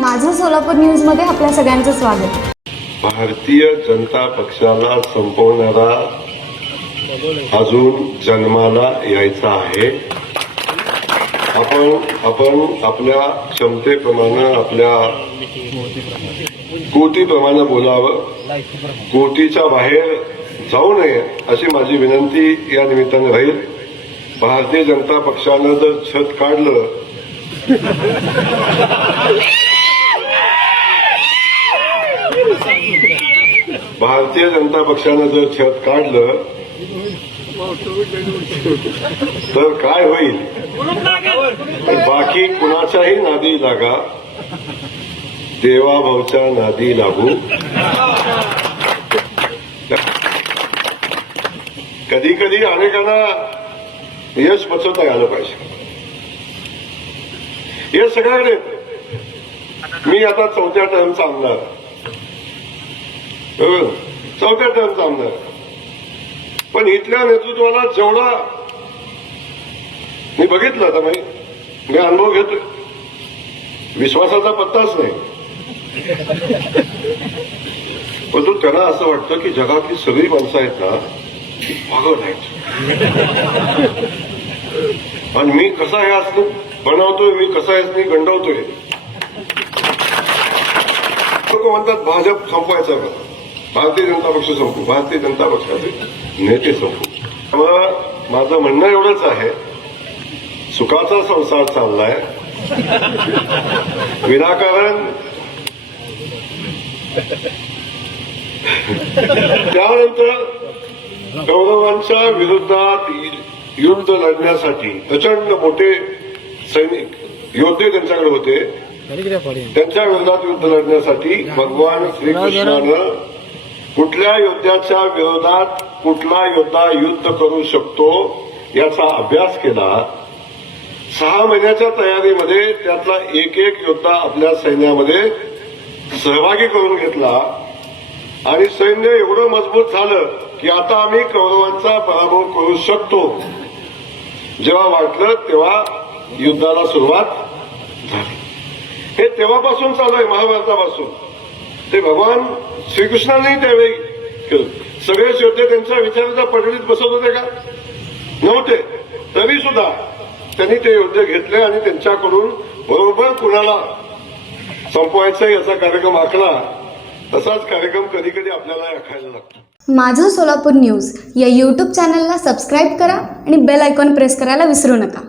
माझं सोलापूर न्यूज मध्ये आपल्या सगळ्यांचं स्वागत। भारतीय जनता पक्षाला संपवणारा अजून जन्माला यायचा आहे। आपण आपल्या क्षमतेप्रमाणे आपल्या कोटीप्रमाणे बोलावं, कोटीच्या बाहेर जाऊ नये अशी माझी विनंती या निमित्ताने राहील। भारतीय जनता पक्षानं जर छत काढलं भारतीय जनता पक्षानं जर छत काढलं तर काय होईल? बाकी कुणाच्याही नादी लागा, देवाभाऊच्या नादी लागू। कधी कधी अनेकांना यश पचवता आलं पाहिजे। यश सगळ्याकडे। मी आता चौथ्या टर्मचा आमदार, चौथ्या टर्मचा आमदार, पण इथल्या नेतृत्वाला जेवढा मी बघितलं, आता मी अनुभव घेतोय, विश्वासाचा पत्ताच नाही। परंतु त्यांना असं वाटतं की जगातली सगळी माणसं आहेत ना ती पागल आहेत, आणि मी कसा हे असं बनवतोय, मी कसा हे गंडवतोय। लोक म्हणतात भाजप संपवायचा का, भारतीय जनता पक्ष संपू, भारतीय जनता पक्षाचे नेते संपू। त्यामुळे माझं म्हणणं एवढंच आहे, सुखाचा संसार चाललाय, विनाकारण त्यानंतर कौरवांच्या विरोधात युद्ध लढण्यासाठी प्रचंड मोठे सैनिक योद्धे त्यांच्याकडे होते। त्यांच्या विरोधात युद्ध लढण्यासाठी भगवान श्रीकृष्णानं कुठल्या योद्ध्याच्या विरोधात कुठला योद्धा युद्ध करू शकतो याचा अभ्यास केला। 6 महिन्याच्या तयारीमध्ये त्यातला एक योद्धा आपल्या सैन्यामध्ये सहभागी करून घेतला, आणि सैन्य एवढं मजबूत झालं की आता आम्ही कौरवांचा पराभव करू शकतो। जेव्हा वाटलं तेव्हा युद्धाला सुरुवात झाली। हे तेव्हापासून चालू आहे, महाभारतापासून। ते भगवान श्रीकृष्णांनी त्यावेळी केलं। सगळेच योद्धे त्यांच्या विचाराच्या पडळीत बसत होते का? नव्हते। तरी सुद्धा त्यांनी ते योद्धे घेतले आणि त्यांच्याकडून बरोबर कुणाला संपवायचा याचा कार्यक्रम आखला। तसाच कार्यक्रम कधी कधी आपल्याला आखायला लागतो। माझं सोलापूर न्यूज या यूट्यूब चॅनलला सबस्क्राईब करा आणि बेल आयकॉन प्रेस करायला विसरू नका।